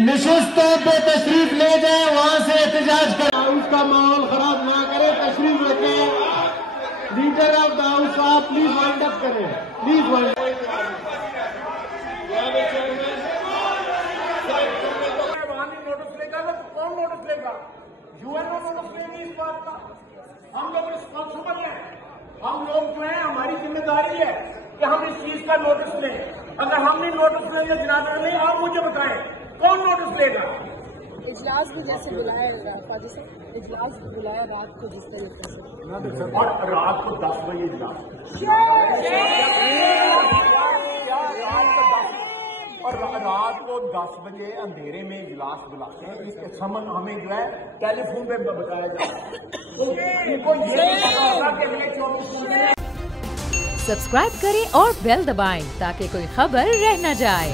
निशिस्त तौर पे तशरीफ ले जाए, वहां से एहतजाज करें, उसका माहौल खराब ना करें, तशरीफ रखें। लीडर ऑफ द हाउस साहब प्लीज वाइंड अप करें, प्लीज वाइंड अप। नोटिस लेगा तो कौन नोटिस लेगा? यूएनओ नोटिस लेगी इस बात का। हम लोग रिस्पॉन्सिबल हैं, हम लोग जो है हमारी जिम्मेदारी है कि हम इस चीज का नोटिस लें। अगर हम नहीं नोटिस लेंगे जनाब नहीं, आप मुझे बताएं कौन नोटिस लेगा? इजलास भी जैसे बुलाया फादर से, इजलास बुलाया रात को जिस तरीके से, और रात को 10 बजे इजलास, और रात को 10 बजे अंधेरे में इजलास बुलाते हैं। इसके समन हमें जो है टेलीफोन पे बताया जाता है, तो इनको ये पता कि हमें 24 घंटे। सब्सक्राइब करें और बेल दबाएं ताकि कोई खबर रह न जाए।